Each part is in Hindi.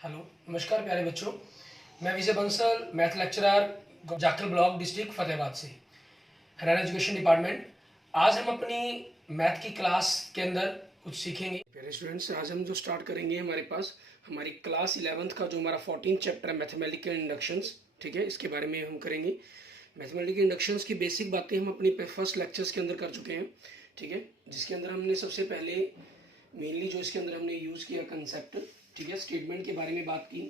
हेलो, नमस्कार प्यारे बच्चों। मैं Vijay Bansal, math lecturer, Jakhal block, district Fatehabad से, हरियाणा एजुकेशन डिपार्टमेंट। आज हम अपनी मैथ की क्लास के अंदर कुछ सीखेंगे। प्यारे स्टूडेंट्स, आज हम जो स्टार्ट करेंगे, हमारे पास हमारी क्लास 11th का जो हमारा 14th चैप्टर है मैथमेटिकल इंडक्शंस, ठीक है, इसके बारे में हम करेंगे। मैथमेटिकल इंडक्शंस की बेसिक बातें हम अपनी फर्स्ट लेक्चर्स के अंदर कर चुके हैं, ठीक है, जिसके अंदर हमने सबसे पहले मेनली जो इसके अंदर हमने यूज़ किया कंसेप्ट, ठीक है, स्टेटमेंट के बारे में बात की।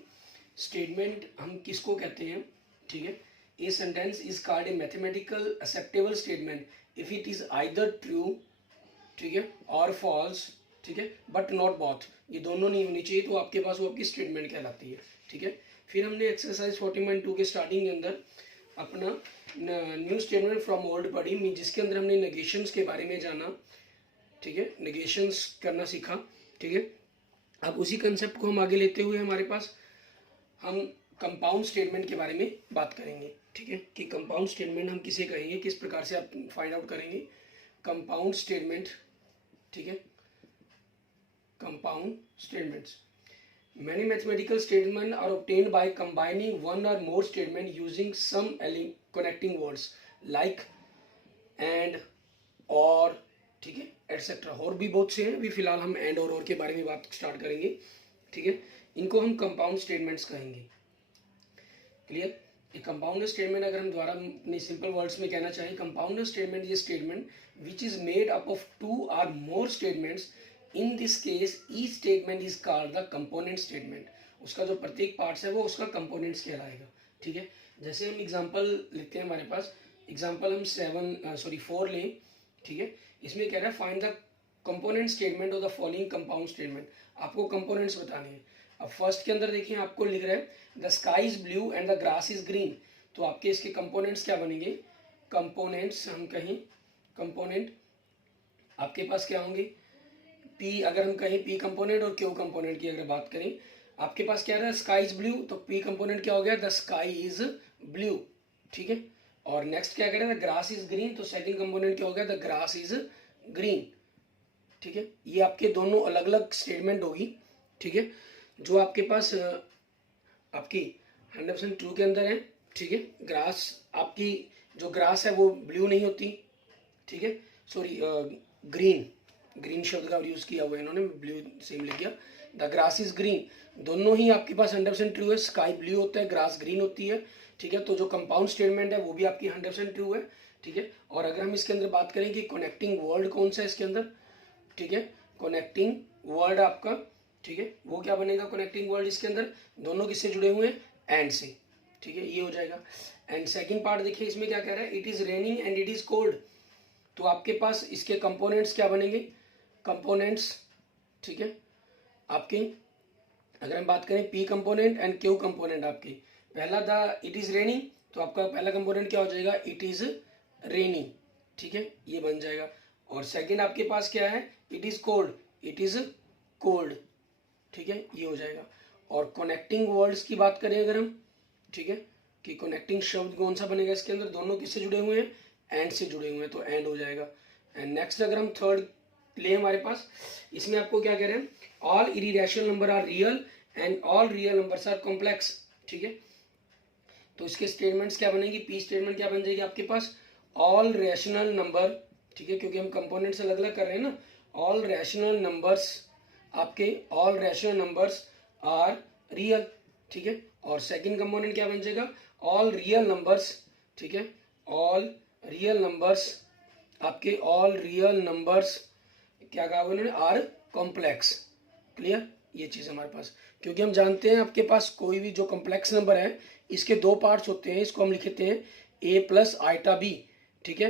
स्टेटमेंट हम किसको कहते हैं, ठीक है। A sentence is called a mathematical acceptable statement if it is either true, ठीक है, और फॉल्स, ठीक है, बट नॉट बोथ। ये दोनों नहीं होनी चाहिए तो आपके पास वो आपकी स्टेटमेंट कहलाती है, ठीक है। फिर हमने एक्सरसाइज 40.2 के स्टार्टिंग के अंदर अपना न्यू स्टेटमेंट फ्रॉम ओल्ड पढ़ी, जिसके अंदर हमने नेगेशंस के बारे में जाना, ठीक है, नेगेशंस करना सीखा, ठीक है। अब उसी कंसेप्ट को हम आगे लेते हुए हमारे पास हम कंपाउंड स्टेटमेंट के बारे में बात करेंगे, ठीक है, कि कंपाउंड स्टेटमेंट हम किसे कहेंगे, किस प्रकार से आप फाइंड आउट करेंगे कंपाउंड स्टेटमेंट, ठीक है। Compound statements, many mathematical statements are obtained by combining one or more statement using some connecting words like and or, ठीक है, एटसेट्रा। और भी बहुत से हैं, अभी फिलहाल हम एंड और के बारे में बात स्टार्ट करेंगे, ठीक है। इनको हम कंपाउंड स्टेटमेंट्स कहेंगे। क्लियर। ये कंपाउंड स्टेटमेंट अगर हम द्वारा अपने सिंपल वर्ड्स में कहना चाहें, कंपाउंड स्टेटमेंट ये statement which is made up of two or more statements. In this case each statement is called the component statement. उसका जो प्रत्येक पार्ट्स है वो उसका कंपोनेंट्स कहलाएगा, ठीक है। जैसे हम एग्जांपल लेते हैं, हमारे पास एग्जांपल हम 4 लें, ठीक है। इसमें कह रहा है find the component statement of the following compound statement. आपको कंपोनेंट्स बताने हैं। अब फर्स्ट के अंदर देखिए, आपको लिख रहा है the sky is blue and the grass is green. तो आपके इसके कंपोनेंट्स क्या बनेंगे, कंपोनेंट्स हम कहें, कंपोनेंट आपके पास क्या होंगे, पी। अगर हम कहें पी कंपोनेंट और क्यू कंपोनेंट की अगर बात करें, आपके पास क्या रहा है, स्काई इज ब्लू, तो पी कंपोनेंट क्या हो गया, द स्काई इज ब्लू, ठीक है। और नेक्स्ट क्या करें, द ग्रास इज ग्रीन, तो सेकंड कंपोनेंट क्या हो गया, द ग्रास इज ग्रीन, ठीक है। ये आपके दोनों अलग अलग स्टेटमेंट होगी, ठीक है, जो आपके पास आपकी 100% ट्रू के अंदर है, ठीक है। ग्रास, आपकी जो ग्रास है वो ब्लू नहीं होती, ठीक है, सॉरी ग्रीन, ग्रीन शब्द का यूज किया हुआ है इन्होंने, ब्लू सेम लिख गया। द ग्रास इज ग्रीन, दोनों ही आपके पास 100% ट्रू है। स्काई ब्लू होता है, ग्रास ग्रीन होती है, ठीक है। तो जो कंपाउंड स्टेटमेंट है वो भी आपकी 100% ट्रू है, ठीक है। और अगर हम इसके अंदर बात करें कि कनेक्टिंग वर्ड कौन सा है इसके अंदर, ठीक है, कनेक्टिंग वर्ड आपका, ठीक है, वो क्या बनेगा, कनेक्टिंग वर्ड इसके अंदर दोनों किससे जुड़े हुए हैं, एंड से, ठीक है, ये हो जाएगा। एंड सेकंड पार्ट देखिए, इसमें क्या कह रहा है, it is raining and it is cold. तो आपके पास इसके कंपोनेंट्स क्या बनेंगे, कंपोनेंट्स, ठीक है, आपके अगर हम बात करें P component and Q component, आपके पहला द इट इज रेनिंग, तो आपका पहला कंपोनेंट क्या हो जाएगा, इट इज रेनिंग, ठीक है, ये बन जाएगा। और सेकंड आपके पास क्या है, it is cold, it is cold, ठीक है, ये हो जाएगा। और कनेक्टिंग वर्ड्स की बात करें अगर हम, ठीक है, कि कनेक्टिंग शब्द कौन सा बनेगा इसके अंदर, दोनों किससे जुड़े हुए हैं, एंड से जुड़े हुए हैं, तो एंड हो जाएगा। एंड नेक्स्ट अगर हम थर्ड ले हमारे पास, इसमें आपको क्या कह रहे हैं, all irrational number are real and all real numbers are complex, ठीक है। तो इसके स्टेटमेंट्स क्या बनेगी, पी स्टेटमेंट क्या बन जाएगी आपके पास, ऑल रैशनल नंबर, ठीक है, क्योंकि हम कंपोनेंट्स अलग अलग कर रहे हैं ना, ऑल रैशनल नंबर्स, आपके all rational numbers are real, ठीक है। और सेकंड कंपोनेंट क्या बन जाएगा, ऑल रियल नंबर्स, ठीक है, ऑल रियल नंबर्स, आपके ऑल रियल नंबर्स क्या कहा उन्होंने, आर कॉम्प्लेक्स। क्लियर, ये चीज हमारे पास, क्योंकि हम जानते हैं आपके पास कोई भी जो कॉम्प्लेक्स नंबर है इसके दो पार्ट्स होते हैं, इसको हम लिखते हैं ए प्लस आइटा बी, ठीक है।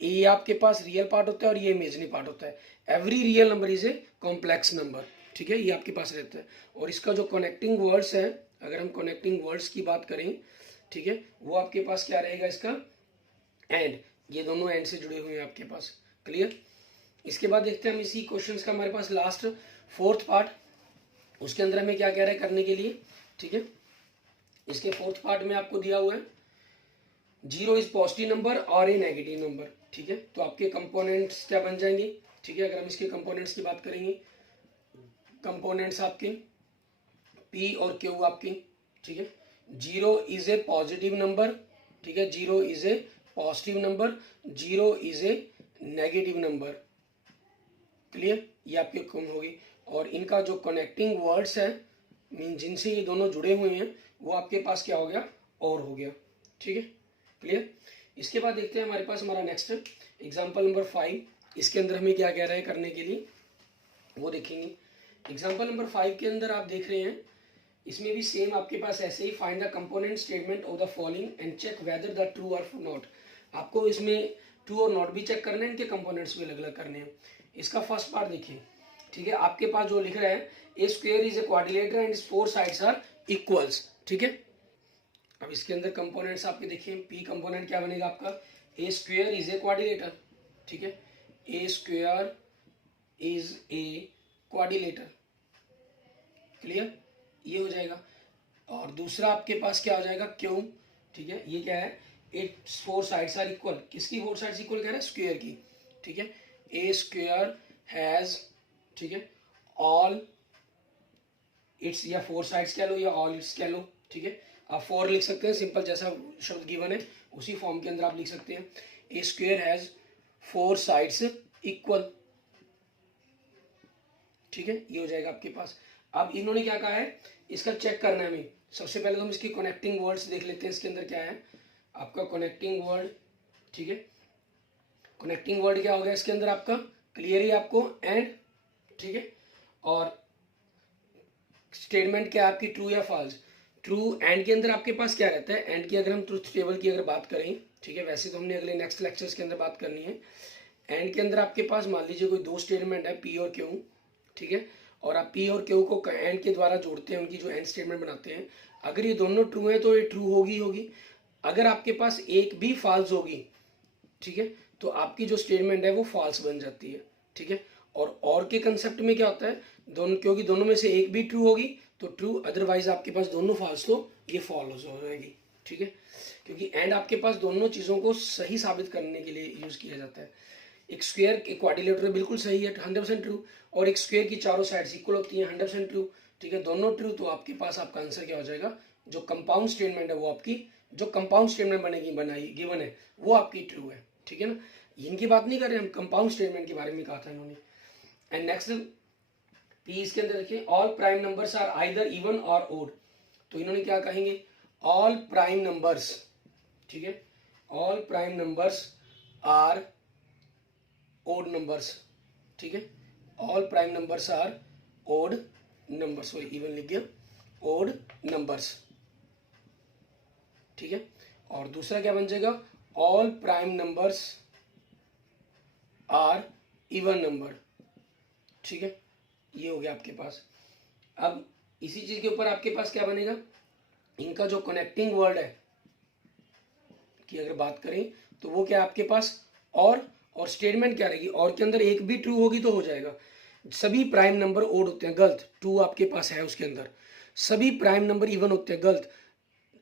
ए आपके पास रियल पार्ट होता है और ये इमेजिनरी पार्ट होता है। Every real number is a complex number, ठीक है, ये आपके पास रहता है। और इसका जो कनेक्टिंग वर्ड्स है, अगर हम कनेक्टिंग वर्ड्स की बात करें, ठीक है, वो आपके पास क्या रहेगा, इसका एंड, ये दोनों एंड से जुड़े हुए हैं आपके पास। क्लियर। इसके बाद देखते हैं हम इसी क्वेश्चन का हमारे पास लास्ट फोर्थ पार्ट, उसके अंदर हमें क्या कह रहा है करने के लिए, ठीक है। इसके फोर्थ पार्ट में आपको दिया हुआ है 0 इज पॉजिटिव नंबर और ए नेगेटिव नंबर, ठीक है। तो आपके कंपोनेंट्स क्या बन जाएंगे, ठीक है। अगर हम इसके कंपोनेंट्स की बात करेंगे, कंपोनेंट्स आपके पी और क्यू आपकी, ठीक है। 0 इज ए पॉजिटिव नंबर, ठीक है, 0 is a positive number, 0 is a negative number, clear, ये आपकी कौन होगी। और इनका जो कनेक्टिंग वर्ड्स है मीन जिनसे ये दोनों जुड़े हुए हैं वो आपके पास क्या हो गया, और हो गया, ठीक है, क्लियर। इसके बाद देखते हैं हमारे पास हमारा नेक्स्ट एग्जाम्पल नंबर 5, इसके अंदर हमें क्या कह रहा है करने के लिए वो देखेंगे। एग्जाम्पल नंबर 5 के अंदर आप देख रहे हैं, इसमें भी सेम आपके पास ऐसे ही find the component statement of the following and check whether the true or not. आपको इसमें ट्रू और नॉट भी चेक करना है, इनके कंपोनेंट्स भी अलग अलग करने हैं। इसका फर्स्ट पार्ट देखिए, ठीक है, आपके पास जो लिख रहा है a square is a quadrilateral and its 4 sides are equals, ठीक है। अब इसके अंदर कंपोनेंट्स आपके देखिए, पी कंपोनेंट क्या बनेगा आपका, a square is a quadrilateral, ठीक है, a square is a quadrilateral, clear, ये हो जाएगा। और दूसरा आपके पास क्या हो जाएगा, क्यू, ठीक है, ये क्या है, इट्स 4 साइड्स आर इक्वल, किसकी 4 साइड्स इक्वल कह रहा है, स्क्वायर की, ठीक है, ए स्क्वायर हैज, ठीक है, ऑल इट्स, या 4 साइड्स कह लो या ऑल इट्स कह लो, ठीक है। आप 4 लिख सकते हैं, सिंपल जैसा शब्द गिवन है उसी फॉर्म के अंदर आप लिख सकते हैं। ए स्क्वायर हैज 4 साइड्स इक्वल, ठीक है, ये हो जाएगा आपके पास। अब इन्होंने क्या कहा है, इसका चेक करना है हमें। सबसे पहले तो हम इसकी कनेक्टिंग वर्ड्स देख लेते हैं, इसके अंदर क्या है आपका कनेक्टिंग वर्ड, ठीक है। कनेक्टिंग वर्ड क्या हो गया इसके अंदर आपका, क्लियर ही आपको एंड, ठीक है, और स्टेटमेंट क्या है आपकी, ट्रू या फॉल्स। ट्रू एंड के अंदर आपके पास क्या रहता है, एंड की अगर हम ट्रुथ टेबल की अगर बात करें, ठीक है, वैसे तो हमने अगले नेक्स्ट लेक्चर्स के अंदर बात करनी है। एंड के अंदर आपके पास मान लीजिए कोई 2 स्टेटमेंट है पी और क्यू, ठीक है, और आप पी और क्यू को एंड के द्वारा जोड़ते हैं, उनकी जो एंड स्टेटमेंट बनाते हैं, अगर ये दोनों ट्रू है तो ये ट्रू होगी। अगर आपके पास एक भी फॉल्स होगी, ठीक है, तो आपकी जो स्टेटमेंट है वो फॉल्स बन जाती है, ठीक है। और के कंसेप्ट में क्या होता है, दोनों, क्योंकि दोनों में से एक भी ट्रू होगी तो ट्रू, अदरवाइज आपके पास दोनों फॉल्स तो ये फॉल्स हो जाएगी, ठीक है, क्योंकि एंड आपके पास दोनों चीज़ों को सही साबित करने के लिए यूज किया जाता है। एक स्क्वायर एक क्वाड्रिलेटरल बिल्कुल सही है, 100% ट्रू, और एक स्क्वायर की चारों साइड्स इक्वल होती हैं, 100% ट्रू, ठीक है, दोनों ट्रू, तो आपके पास आपका आंसर क्या हो जाएगा, जो कंपाउंड स्टेटमेंट है वो आपकी, जो कंपाउंड स्टेटमेंट बनेगी बनाई गिवन है वो आपकी ट्रू है, ठीक है ना। इनकी बात नहीं कर रहे हम, कंपाउंड स्टेटमेंट के बारे में कहा था इन्होंने। एंड नेक्स्ट पी, इसके अंदर देखिए, all prime numbers are either even or odd, तो इन्होंने क्या कहेंगे, ऑल प्राइम नंबर्स, ठीक है, all prime numbers are odd numbers, ठीक है, all prime numbers are odd numbers, sorry even लिख गया, ओड नंबर्स, ठीक है। और दूसरा क्या बन जाएगा, all prime numbers are even number, ठीक है, ये हो गया आपके पास। अब इसी चीज के ऊपर आपके पास क्या बनेगा, इनका जो कनेक्टिंग वर्ड है की अगर बात करें तो वो क्या आपके पास, और स्टेटमेंट क्या रहेगी, और के अंदर एक भी ट्रू होगी तो हो जाएगा। सभी प्राइम नंबर ओड होते हैं, गलत, ट्रू आपके पास है उसके अंदर। सभी प्राइम नंबर इवन होते हैं, गलत,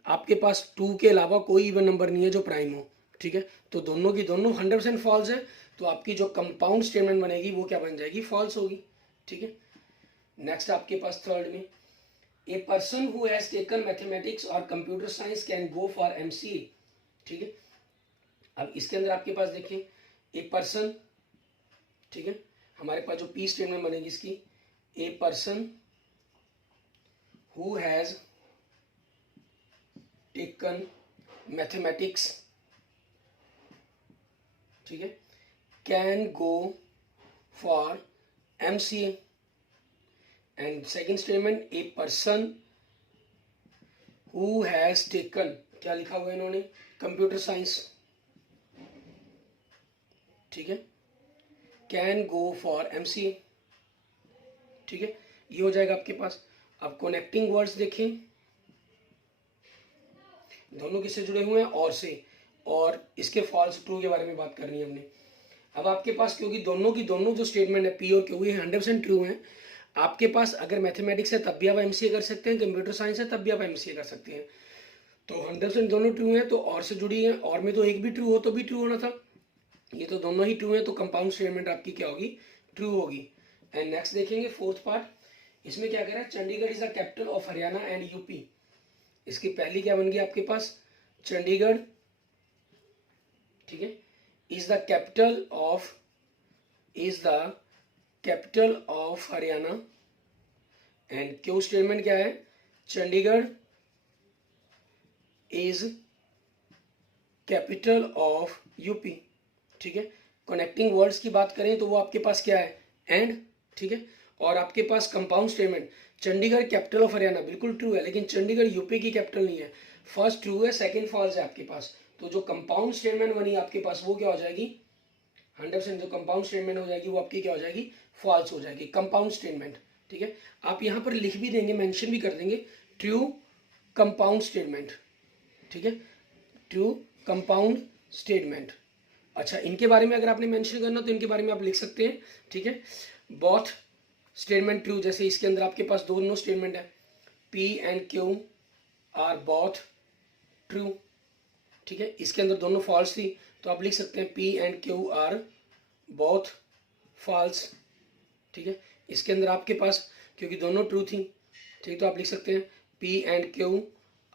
आपके पास 2 के अलावा कोई इवन नंबर नहीं है जो प्राइम हो, ठीक है, तो दोनों की दोनों 100% फॉल्स है, तो आपकी जो कंपाउंड स्टेटमेंट बनेगी वो क्या बन जाएगी, फॉल्स होगी, ठीक है। नेक्स्ट आपके पास थर्ड में, a person who has taken mathematics or computer science can go for MCA, ठीक है। अब इसके अंदर आपके पास देखिए, ए पर्सन, ठीक है, हमारे पास जो पी स्टेटमेंट बनेगी इसकी, ए person who has taken mathematics, ठीक है, can go for MCA. And second statement, A person who has taken, क्या लिखा हुआ है इन्होंने, कंप्यूटर साइंस, ठीक है, कैन गो फॉर एमसीए, ठीक है, ये हो जाएगा आपके पास। अब कनेक्टिंग वर्ड्स देखें, दोनों किससे जुड़े हुए हैं, और से, और इसके फॉल्स ट्रू के बारे में बात करनी है हमने। अब आपके पास क्योंकि दोनों की दोनों जो स्टेटमेंट है पी और क्यू ये 100% ट्रू हैं, आपके पास अगर मैथमेटिक्स है तब भी आप एमसीए कर सकते हैं, कंप्यूटर साइंस है तब भी आप एमसीए कर सकते हैं, तो 100% दोनों ट्रू हैं, तो और से जुड़ी है, और में तो एक भी ट्रू हो तो भी ट्रू होना था, ये तो दोनों ही ट्रू हैं, तो कंपाउंड स्टेटमेंट आपकी क्या होगी, ट्रू होगी। एंड नेक्स्ट देखेंगे फोर्थ पार्ट, इसमें क्या कह रहा है, Chandigarh is the capital of Haryana and UP. इसकी पहली क्या बन गई आपके पास, चंडीगढ़, ठीक है, is the capital of Haryana, and Q statement क्या है, Chandigarh is capital of UP, ठीक है। कनेक्टिंग वर्ड्स की बात करें तो वो आपके पास क्या है, एंड, ठीक है। और आपके पास compound statement, Chandigarh capital of Haryana, बिल्कुल ट्रू है, लेकिन चंडीगढ़ यूपी की कैपिटल नहीं है। फर्स्ट ट्रू है, सेकंड फॉल्स है आपके पास। तो जो कंपाउंड स्टेटमेंट बनी आपके पास वो क्या हो जाएगी, 100% जो कंपाउंड स्टेटमेंट हो जाएगी वो आपकी क्या हो जाएगी, फॉल्स हो जाएगी, कंपाउंड स्टेटमेंट, ठीक है। आप यहाँ पर लिख भी देंगे, मेंशन भी कर देंगे, ट्रू कंपाउंड स्टेटमेंट, ठीक है, ट्रू कंपाउंड स्टेटमेंट। अच्छा, इनके बारे में अगर आपने मेंशन करना तो इनके बारे में आप लिख सकते हैं, ठीक है। बोथ स्टेटमेंट ट्रू, जैसे इसके अंदर आपके पास दोनों स्टेटमेंट है, P and Q are both true, ठीक है। इसके अंदर दोनों फॉल्स थी तो आप लिख सकते हैं P and Q are both false, ठीक है। इसके अंदर आपके पास क्योंकि दोनों ट्रू थी, ठीक, तो आप लिख सकते हैं P and Q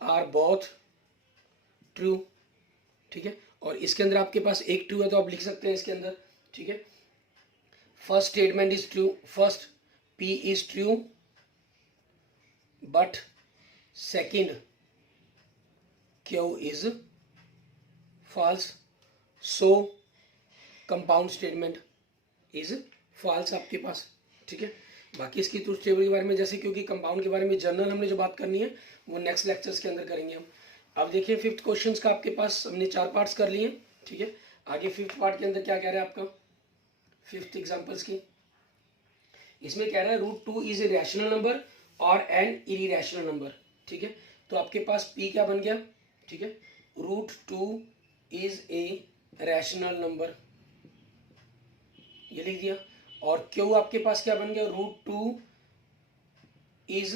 are both true, ठीक है। और इसके अंदर आपके पास एक ट्रू है तो आप लिख सकते हैं इसके अंदर, ठीक है, first statement is true, first P is true but second Q is false, so compound statement is false आपके पास, ठीक है। बाकी इसकी ट्रूथ टेबल के बारे में, जैसे क्योंकि कंपाउंड के बारे में जनरल हमने जो बात करनी है वो नेक्स्ट लेक्चर्स के अंदर करेंगे हम। अब देखिए फिफ्थ क्वेश्चंस का आपके पास हमने 4 पार्ट्स कर लिए, ठीक है। आगे फिफ्थ पार्ट के अंदर क्या कह रहा है आपका, फिफ्थ एग्जांपल्स की, इसमें कह रहा है √2 इज ए रैशनल नंबर और एन इरेशनल नंबर, ठीक है। तो आपके पास P क्या बन गया, ठीक है, √2 इज ए रैशनल नंबर, ये लिख दिया। और Q आपके पास क्या बन गया, √2 इज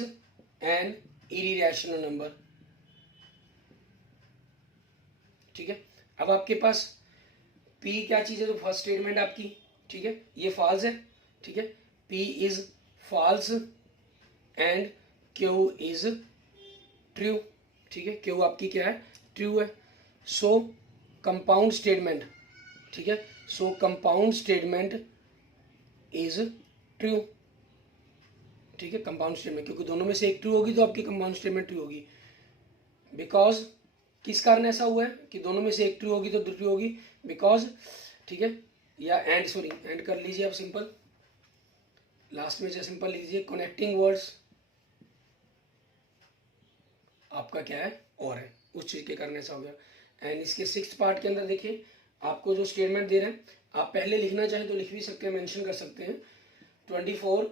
एन इरेशनल नंबर, ठीक है। अब आपके पास P क्या चीज है, तो फर्स्ट स्टेटमेंट आपकी, ठीक है, ये फॉल्स है, ठीक है, P is false and Q is true, ठीक है, Q आपकी क्या है, ट्रू है। सो कंपाउंड स्टेटमेंट, ठीक है, सो कंपाउंड स्टेटमेंट इज ट्रू, ठीक है, कंपाउंड स्टेटमेंट, क्योंकि दोनों में से एक ट्रू होगी तो आपकी कंपाउंड स्टेटमेंट ट्रू होगी। बिकॉज किस कारण ऐसा हुआ है कि दोनों में से एक ट्रू होगी तो ट्रू होगी, बिकॉज, ठीक है, या एंड, सॉरी एंड कर लीजिए आप, सिंपल लास्ट में जो सिंपल लीजिए, कनेक्टिंग वर्ड्स आपका क्या है, और है, उस चीज के कारण ऐसा हो गया। एंड इसके सिक्स्थ पार्ट के अंदर देखिए आपको जो स्टेटमेंट दे रहे हैं, आप पहले लिखना चाहें तो लिख भी सकते हैं, मेंशन कर सकते हैं, 24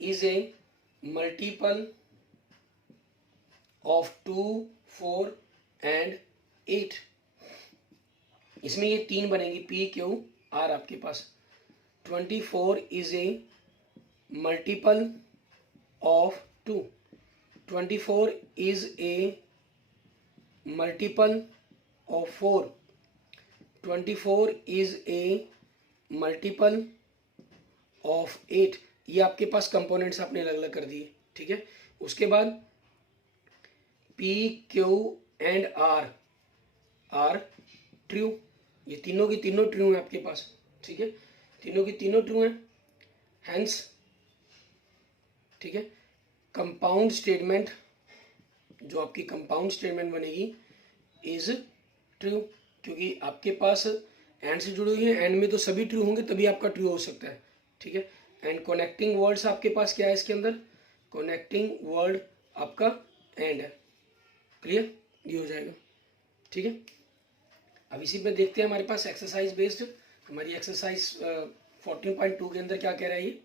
is a multiple of 2, 4 and 8। इसमें ये 3 बनेंगी, P Q R आपके पास। 24 is a multiple of 2, 24 is a multiple of 4, 24 is a multiple of 8। ये आपके पास कंपोनेंट्स आपने अलग अलग कर दिए, ठीक है। उसके बाद P Q and R are true, ये तीनों की तीनों ट्रू है आपके पास, ठीक है, तीनों की तीनों ट्रू हैं, हैंस, ठीक है, कंपाउंड स्टेटमेंट, जो आपकी कंपाउंड स्टेटमेंट बनेगी इज ट्रू, क्योंकि आपके पास एंड से जुड़ी हुई है, एंड में तो सभी ट्रू होंगे तभी आपका ट्रू हो सकता है, ठीक है। एंड कनेक्टिंग वर्ड्स आपके पास क्या है इसके अंदर, कनेक्टिंग वर्ड आपका एंड है, क्लियर, ये हो जाएगा, ठीक है। अब इसी पे देखते हैं हमारे पास एक्सरसाइज बेस्ड, हमारी एक्सरसाइज 14.2 के अंदर क्या कह रहा है ये,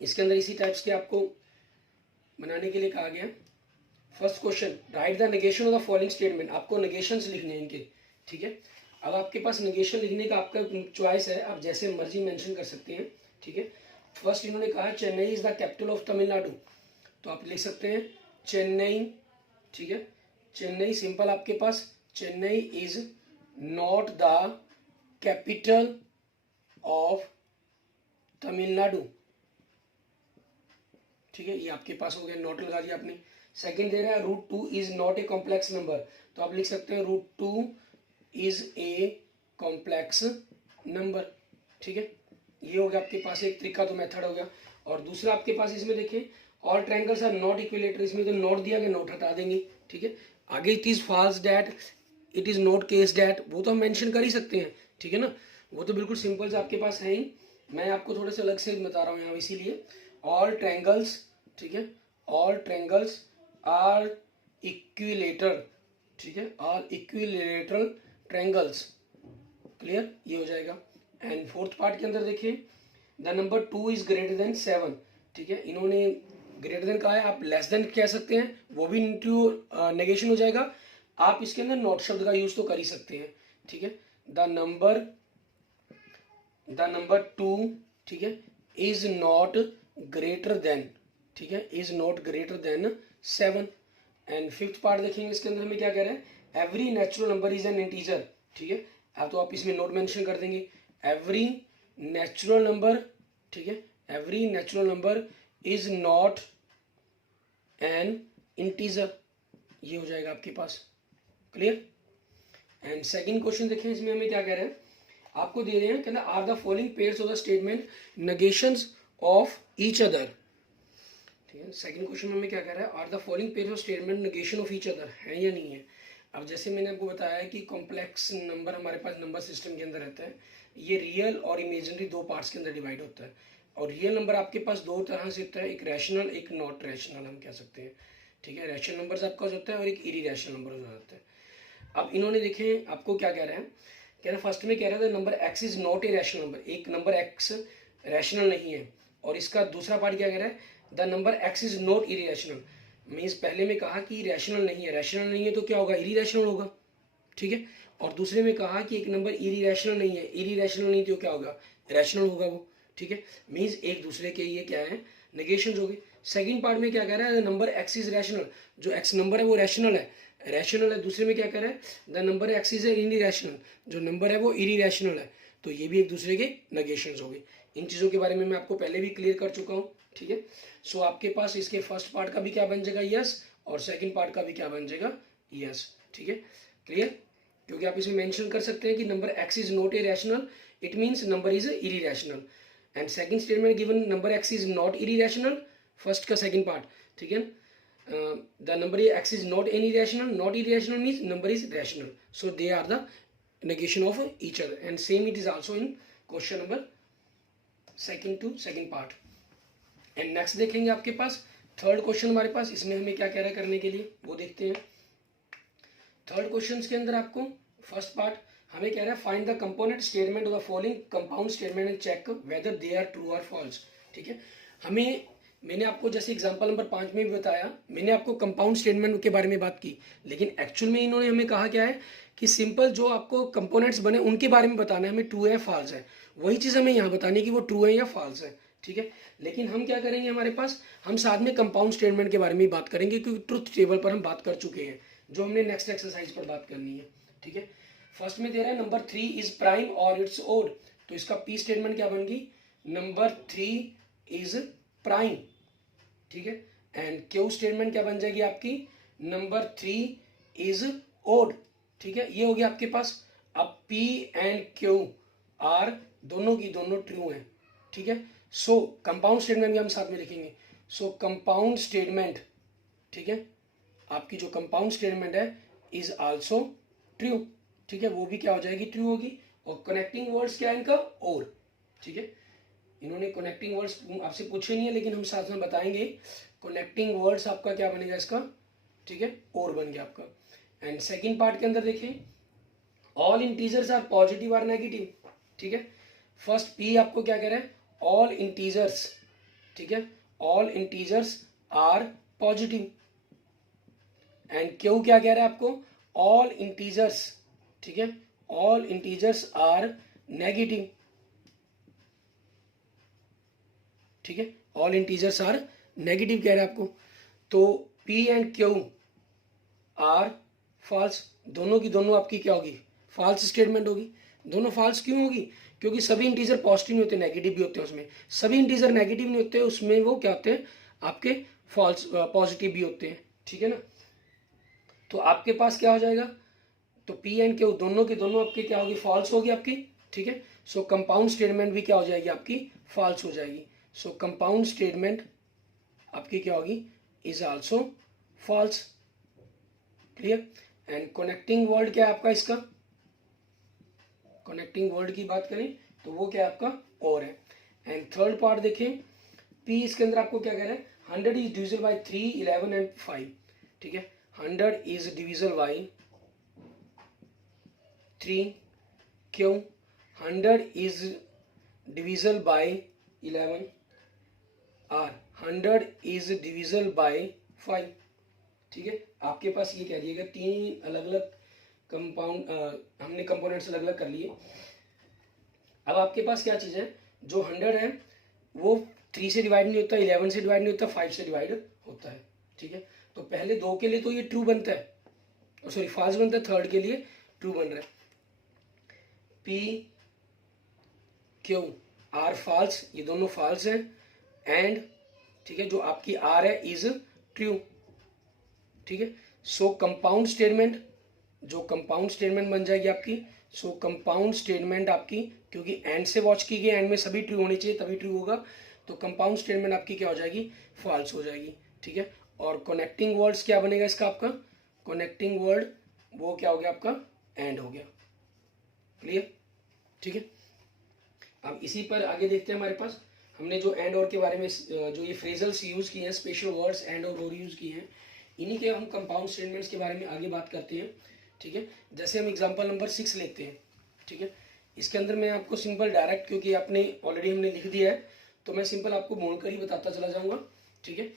इसके अंदर इसी टाइप्स के आपको बनाने के लिए कहा गया। First question, right the negation of the following statement, आपको नेगेशंस लिखने हैं इनके, ठीक है। अब आपके पास नेगेशन लिखने का आपका चॉइस है, आप जैसे मर्जी मेंशन कर सकते हैं, ठीक है। फर्स्ट इन्होंने कहा Chennai is the capital of Tamil Nadu, तो आप लिख सकते हैं चेन्नई, ठीक है, चेन्नई सिंपल आपके पास, Chennai is not the capital of Tamil Nadu, ठीक है, ये आपके पास हो गया, नोट लगा दिया आपने। सेकंड दे रहा है √2 is not a complex number, तो आप लिख सकते हैं √2 इज ए कॉम्प्लेक्स नंबर। ठीक है, ये हो गया आपके पास एक तरीका, तो मेथड हो गया। और दूसरा आपके पास इसमें देखिए all triangles are not equilateral, इसमें तो नोट दिया गया, नोट हटा देंगे। ठीक है, आगे it is false that, it is not case that, वो तो हम मेंशन कर ही सकते हैं। ठीक है ना, वो तो बिल्कुल सिंपल से आपके पास है ही, मैं आपको थोड़े से अलग से बता रहा हूँ यहाँ इसीलिए। ऑल ट्रायंगल्स, ठीक है, ऑल ट्रायंगल्स आर इक्विलेटरल, ठीक है, ऑल इक्विलेटरल ट्रायंगल्स, क्लियर, ये हो जाएगा। एंड फोर्थ पार्ट के अंदर देखिए the number 2 is greater than 7, ठीक है, इन्होंने ग्रेटर देन कहा है, आप लेस देन कह सकते हैं, वो भी इनटू नेगेशन हो जाएगा। आप इसके अंदर नॉट शब्द का यूज तो कर ही सकते हैं। ठीक है, द नंबर 2, ठीक है, इज नॉट ग्रेटर देन, ठीक है, is not greater than 7। And fifth part देखेंगे, इसके अंदर हमें क्या कह रहा है, every natural number is an integer. ठीक है, तो आप इसमें नोट मेंशन कर देंगे, एवरी नेचुरल नंबर, ठीक है, every natural number is not an integer, ये हो जाएगा आपके पास, क्लियर। एंड सेकंड क्वेश्चन देखें, इसमें हमें क्या कह रहे हैं, आपको दे रहे हैं, कहना are the following pairs of the statement negations of each other. ठीक है, सेकंड क्वेश्चन में हमें क्या कह रहा है, are the following pairs of statement negation of each other, है या नहीं है। अब जैसे मैंने आपको बताया कि कॉम्प्लेक्स नंबर हमारे पास नंबर सिस्टम के अंदर रहता है, ये रियल और इमेजिनरी दो पार्ट्स के अंदर डिवाइड होता है। और रियल नंबर आपके पास दो तरह से होता है, एक रैशनल, एक नॉट रैशनल, हम कह सकते हैं। ठीक है, रैशनल नंबर आपका होता है और एक इरीरेशनल नंबर हो जाता है। अब इन्होंने देखें आपको क्या कह रहे हैं, कह रहे हैं फर्स्ट में कह रहा है number x is not a rational number, एक नंबर एक्स रैशनल नहीं है। और इसका दूसरा पार्ट क्या कह रहा है, the number x is not irrational, means पहले में कहा कि रैशनल नहीं है, रैशनल नहीं है तो क्या होगा, इरीरेशनल होगा। ठीक है, और दूसरे में कहा कि एक नंबर इरीरेशनल नहीं है, इरीरेशनल नहीं तो क्या होगा, रैशनल होगा वो। ठीक है, मीन्स एक दूसरे के ये क्या है, नेगेशन हो गए। सेकंड पार्ट में क्या कह रहा है, नंबर एक्स इज रैशनल, जो एक्स नंबर है वो रैशनल है, रैशनल है। दूसरे में क्या कह रहा है, द नंबर एक्स इज इरीरेशनल, जो नंबर है वो इरीरेशनल है, तो ये भी एक दूसरे के नेगेशंस हो गए। इन चीज़ों के बारे में मैं आपको पहले भी क्लियर कर चुका हूँ। ठीक है, सो आपके पास इसके फर्स्ट पार्ट का भी क्या बन जाएगा, यस, और सेकंड पार्ट का भी क्या बन जाएगा, यस। ठीक है, क्लियर, क्योंकि आप इसमें मेंशन कर सकते हैं कि number x is not a rational, it means number is irrational. And second statement given number x is not irrational, first का सेकंड पार्ट। ठीक है, the number x is not any rational, not irrational means number is rational, so they are the negation of each other. And same it is also in question number second to second part. And next देखेंगे आपके पास थर्ड क्वेश्चन हमारे पास, इसमें हमें क्या कह रहा है करने के लिए, वो देखते हैं। थर्ड क्वेश्चन के अंदर आपको फर्स्ट पार्ट हमें कह रहा है find the component statement of the following compound statement and check whether they are true or false. ठीक है, हमें, मैंने आपको जैसे एग्जांपल नंबर 5 में भी बताया, मैंने आपको कंपाउंड स्टेटमेंट के बारे में बात की, लेकिन एक्चुअल में इन्होंने हमें कहा क्या है कि सिंपल जो आपको कंपोनेंट्स बने उनके बारे में बताना है, हमें ट्रू है फॉल्स है, वही चीज़ हमें यहाँ बतानी है कि वो ट्रू है या फॉल्स है। ठीक है, लेकिन हम क्या करेंगे, हमारे पास हम साथ में कंपाउंड स्टेटमेंट के बारे में बात करेंगे, क्योंकि ट्रुथ टेबल पर हम बात कर चुके हैं, जो हमने नेक्स्ट एक्सरसाइज पर बात करनी है। ठीक है, फर्स्ट में दे रहा है नंबर 3 इज प्राइम और इट्स ओड, तो इसका पी स्टेटमेंट क्या बन गई, नंबर 3 इज प्राइम। ठीक है, एंड क्यू स्टेटमेंट क्या बन जाएगी आपकी, नंबर 3 इज ओड। ठीक है, ये हो गया आपके पास। अब पी एंड क्यू आर दोनों की दोनों ट्रू हैं। ठीक है, सो कंपाउंड स्टेटमेंट भी हम साथ में लिखेंगे। सो कंपाउंड स्टेटमेंट, ठीक है, आपकी जो कंपाउंड स्टेटमेंट है इज आल्सो ट्रू। ठीक है, वो भी क्या हो जाएगी, ट्रू होगी। और कनेक्टिंग वर्ड्स क्या है इनका, और। ठीक है, इन्होंने कनेक्टिंग वर्ड्स आपसे पूछे नहीं है, लेकिन हम साथ में बताएंगे। कनेक्टिंग वर्ड्स आपका क्या बनेगा इसका, ठीक है, और बन गया आपका। एंड सेकंड पार्ट के अंदर देखिए ऑल इंटीजर्स आर पॉजिटिव और नेगेटिव। ठीक है, फर्स्ट पी आपको क्या कह रहा है, ऑल इंटीजर्स। ठीक है, all integers are positive. And Q क्या कह रहा है आपको, ऑल इंटीजर्स। ठीक है, ऑल इंटीजर्स आर नेगेटिव। ठीक है, ऑल इंटीजर्स आर नेगेटिव कह रहा है आपको। तो P and Q are false, दोनों की दोनों आपकी क्या होगी, फॉल्स स्टेटमेंट होगी। दोनों फॉल्स क्यों होगी, क्योंकि सभी इंटीजर पॉजिटिव नहीं होते, नेगेटिव भी होते हैं उसमें। सभी इंटीजर नेगेटिव नहीं होते उसमें, वो क्या होते हैं, आपके फॉल्स पॉजिटिव भी होते हैं, ठीक है ना। तो आपके पास क्या हो जाएगा, तो पी एंड क्यू दोनों के दोनों आपके क्या होगी, फॉल्स होगी आपकी, ठीक है। सो कंपाउंड स्टेटमेंट भी क्या हो जाएगी आपकी, फॉल्स हो जाएगी। सो कंपाउंड स्टेटमेंट आपकी क्या होगी, is also false, clear. And connecting word क्या है आपका, इसका कनेक्टिंग वर्ड की बात करें तो वो क्या है आपका, और है। एंड थर्ड पार्ट देखें, पी इसके अंदर आपको क्या कह रहा है, 100 इज डिविजिबल बाय 3, 11 एंड 5, ठीक है। 100 इज डिविजिबल बाय 3, क्यों, 100 इज डिविजिबल बाय 11 और 100 इज डिविजिबल बाय 5, ठीक है। आपके पास ये कह दिएगा तीन अलग अलग कंपाउंड, हमने कंपोनेंट्स अलग अलग कर लिए। अब आपके पास क्या चीज़ है, जो 100 है वो 3 से डिवाइड नहीं होता, 11 से डिवाइड नहीं होता, 5 से डिवाइड होता है, ठीक है। तो पहले दो के लिए तो ये ट्रू बनता है, सॉरी फॉल्स बनता है, थर्ड के लिए ट्रू बन रहा है। पी क्यू आर फॉल्स, ये दोनों फॉल्स हैं। एंड ठीक है, जो आपकी आर है इज ट्रू, ठीक है। सो कंपाउंड स्टेटमेंट, जो कंपाउंड स्टेटमेंट बन जाएगी आपकी, सो कंपाउंड स्टेटमेंट आपकी, क्योंकि एंड से वॉच की गई, एंड में सभी ट्रू होनी चाहिए तभी ट्रू होगा, तो कंपाउंड स्टेटमेंट आपकी क्या हो जाएगी, फॉल्स हो जाएगी, ठीक है। और कनेक्टिंग वर्ड्स क्या बनेगा इसका आपका, कनेक्टिंग वर्ड वो क्या हो गया आपका, एंड हो गया, क्लियर, ठीक है। अब इसी पर आगे देखते हैं, हमारे पास हमने जो एंड और के बारे में जो ये फ्रेजल्स यूज किए हैं, स्पेशल वर्ड्स एंड और यूज किए हैं, इन्हीं के हम कंपाउंड स्टेटमेंट्स के बारे में आगे बात करते हैं, ठीक है। जैसे हम एग्जांपल नंबर 6 लेते हैं, ठीक है। इसके अंदर मैं आपको सिंपल डायरेक्ट, क्योंकि आपने ऑलरेडी हमने लिख दिया है तो मैं सिंपल आपको बोलकर ही बताता चला जाऊंगा, ठीक है।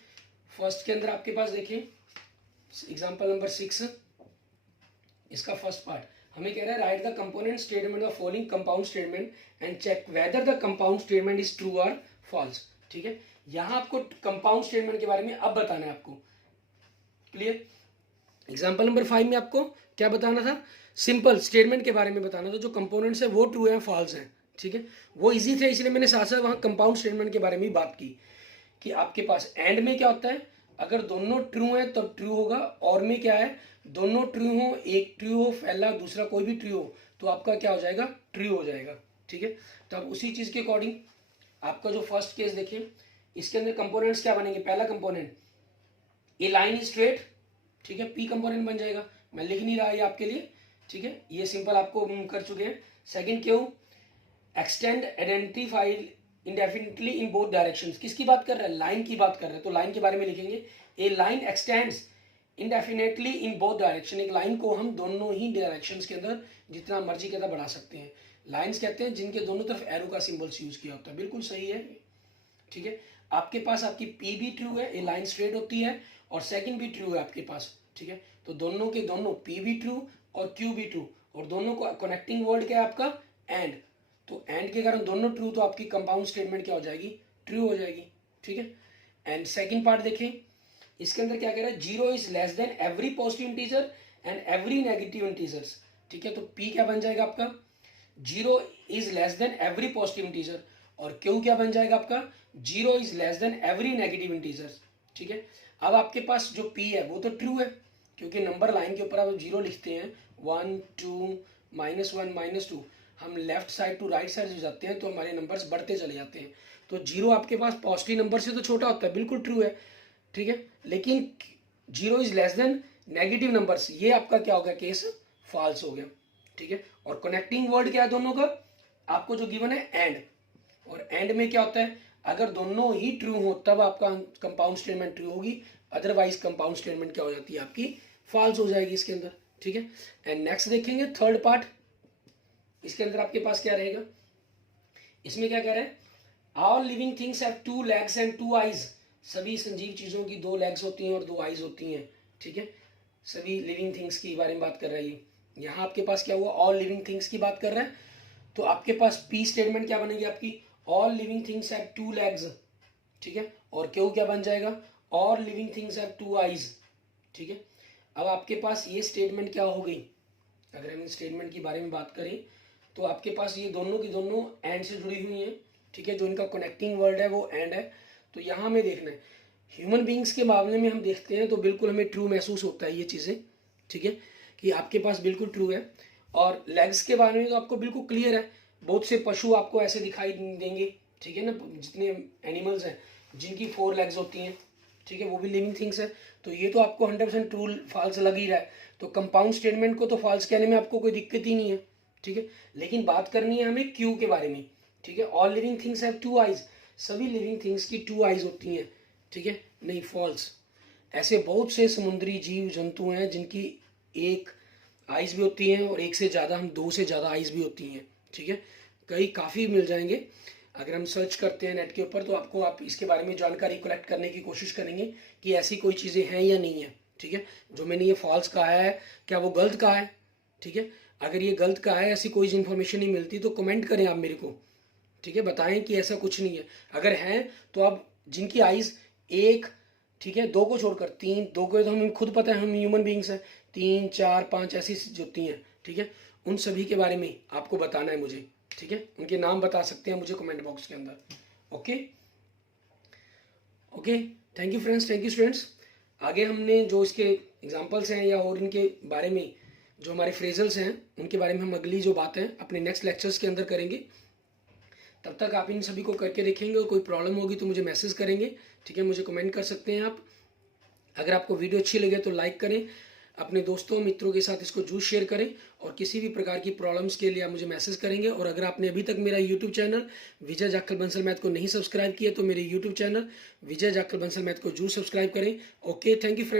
फर्स्ट के अंदर आपके पास देखें एग्जांपल नंबर 6, इसका फर्स्ट पार्ट हमें कह रहा है write the component statement of following compound statement and check whether the compound statement is true or false, ठीक है। यहां आपको कंपाउंड स्टेटमेंट के बारे में अब बताना है आपको, क्लियर। एग्जाम्पल नंबर 5 में आपको क्या बताना था, सिंपल स्टेटमेंट के बारे में बताना था, जो कंपोनेंट्स है वो ट्रू है फॉल्स है, ठीक है। वो इजी थे, इसलिए मैंने साथ साथ वहां कंपाउंड स्टेटमेंट के बारे में बात की, कि आपके पास एंड में क्या होता है, अगर दोनों ट्रू है तब ट्रू होगा, और में क्या है, दोनों ट्रू हो, एक ट्रू हो पहला, दूसरा कोई भी ट्रू हो, तो आपका क्या हो जाएगा, ट्रू हो जाएगा, ठीक है। तो अब उसी चीज के अकॉर्डिंग आपका जो फर्स्ट केस देखिए, इसके अंदर कंपोनेंट्स क्या बनेंगे, पहला component A line is straight, ठीक है, पी कंपोनेंट बन जाएगा, मैं लिख नहीं रहा ये आपके लिए, ठीक है, ये सिंपल आपको कर चुके हैं। Second Q extend identified इंडेफिनिटली in both directions, किसकी बात कर रहा है, लाइन की बात कर रहे हैं, तो लाइन के बारे में लिखेंगे a line extends indefinitely in both direction, एक लाइन को हम दोनों ही डायरेक्शंस के अंदर जितना मर्जी कहता बढ़ा सकते हैं। लाइंस कहते हैं जिनके दोनों तरफ एरो का सिंबल्स यूज किया होता है, बिल्कुल सही है, ठीक है। आपके पास आपकी पी भी ट्रू है, ए लाइन स्ट्रेट होती है, और सेकंड भी ट्रू है आपके पास, ठीक है। तो दोनों के दोनों पी भी ट्रू और क्यू भी ट्रू, और दोनों को कनेक्टिंग वर्ड क्या है आपका, एंड, तो एंड के कारण दोनों ट्रू, तो आपकी कंपाउंड स्टेटमेंट क्या हो जाएगी, ट्रू हो जाएगी, ठीक है। एंड सेकंड पार्ट देखें, इसके अंदर क्या कह रहा है, 0 is less than every positive integer and every negative integers, ठीक है। तो पी क्या बन जाएगा आपका, 0 is less than every positive integer, और क्यू क्या बन जाएगा आपका, 0 is less than every negative integer, ठीक है। अब आपके पास जो पी है वो तो ट्रू है, क्योंकि नंबर लाइन के ऊपर आप 0 लिखते हैं, 1 2 -1 -2, हम left side to right side जाते हैं तो हमारे नंबर्स बढ़ते चले जाते हैं, तो 0 आपके पास पॉजिटिव नंबर से तो छोटा होता है, बिल्कुल ट्रू है, ठीक है। लेकिन 0 is less than negative numbers, ये आपका क्या हो गया, केस फॉल्स हो गया, ठीक है। और कनेक्टिंग वर्ड क्या है दोनों का, आपको जो गिवन है एंड, और एंड में क्या होता है, अगर दोनों ही ट्रू हो तब आपका कंपाउंड स्टेटमेंट ट्रू होगी, अदरवाइज कंपाउंड स्टेटमेंट क्या हो जाती है आपकी, फॉल्स हो जाएगी इसके अंदर, ठीक है। एंड नेक्स्ट देखेंगे थर्ड पार्ट, इसके अंदर आपके पास क्या रहेगा, इसमें क्या कह रहे हैं, all living things have 2 legs and 2 eyes, सभी संजीव चीजों की 2 legs होती हैं और 2 eyes होती हैं, ठीक है। सभी लिविंग थिंग्स की बारे में बात कर रहा है ये, यहाँ आपके पास क्या हुआ, ऑल लिविंग थिंग्स की बात कर रहा है, तो आपके पास पी स्टेटमेंट क्या बनेगी आपकी, all living things have 2 legs, ठीक है। और क्यू क्या बन जाएगा, all living things have 2 eyes, ठीक है। अब आपके पास ये स्टेटमेंट क्या हो गई, अगर हम स्टेटमेंट के बारे में बात करें तो आपके पास ये दोनों की दोनों एंड से जुड़ी हुई हैं, ठीक है। जो इनका कनेक्टिंग वर्ड है वो एंड है, तो यहाँ में देखना है ह्यूमन बींग्स के मामले में हम देखते हैं तो बिल्कुल हमें ट्रू महसूस होता है ये चीज़ें, ठीक है, कि आपके पास बिल्कुल ट्रू है। और लेग्स के बारे में तो आपको बिल्कुल क्लियर है, बहुत से पशु आपको ऐसे दिखाई देंगे, ठीक है ना, जितने एनिमल्स हैं जिनकी 4 लेग्स होती हैं, ठीक है, वो भी लिविंग थिंग्स है। तो ये तो आपको 100% ट्रू फॉल्स लग ही रहा है। तो कंपाउंड स्टेटमेंट को तो फॉल्स कहने में आपको कोई दिक्कत ही नहीं है, ठीक है। लेकिन बात करनी है हमें क्यू के बारे में, ठीक है। All living things have 2 eyes, सभी लिविंग थिंग्स की 2 आइज होती हैं, ठीक है, नहीं फॉल्स। ऐसे बहुत से समुद्री जीव जंतु हैं जिनकी एक आइज भी होती हैं और एक से ज़्यादा, हम 2 से ज़्यादा आइज भी होती हैं, ठीक है। कई काफ़ी मिल जाएंगे, अगर हम सर्च करते हैं नेट के ऊपर तो आपको, आप इसके बारे में जानकारी कलेक्ट करने की कोशिश करेंगे कि ऐसी कोई चीज़ें हैं या नहीं है, ठीक है। जो मैंने ये फॉल्स कहा है क्या वो गलत कहा है, ठीक है। अगर ये गलत कहा है, ऐसी कोई इन्फॉर्मेशन नहीं मिलती तो कमेंट करें आप मेरे को, ठीक है, बताएं कि ऐसा कुछ नहीं है। अगर है तो आप जिनकी आइज़ एक, ठीक है, 2 को छोड़कर 3, 2 को तो हमें खुद पता है, हम ह्यूमन बींग्स हैं, 3, 4, 5 ऐसी जो होती हैं, ठीक है, उन सभी के बारे में आपको बताना है मुझे, ठीक है। उनके नाम बता सकते हैं मुझे कमेंट बॉक्स के अंदर। Okay okay, thank you friends, thank you students. आगे हमने जो इसके एग्जांपल्स हैं या और इनके बारे में जो हमारे फ्रेजल्स हैं उनके बारे में हम अगली जो बात है अपने नेक्स्ट लेक्चर्स के अंदर करेंगे। तब तक आप इन सभी को करके देखेंगे और कोई प्रॉब्लम होगी तो मुझे मैसेज करेंगे, ठीक है, मुझे कमेंट कर सकते हैं आप। अगर आपको वीडियो अच्छी लगे तो लाइक करें, अपने दोस्तों मित्रों के साथ इसको जरूर शेयर करें, और किसी भी प्रकार की प्रॉब्लम्स के लिए आप मुझे मैसेज करेंगे। और अगर आपने अभी तक मेरा यूट्यूब चैनल विजय जाखल बंसल मैथ को नहीं सब्सक्राइब किया तो मेरे यूट्यूब चैनल विजय जाखल बंसल मैथ को जरूर सब्सक्राइब करें। Okay, thank you friends.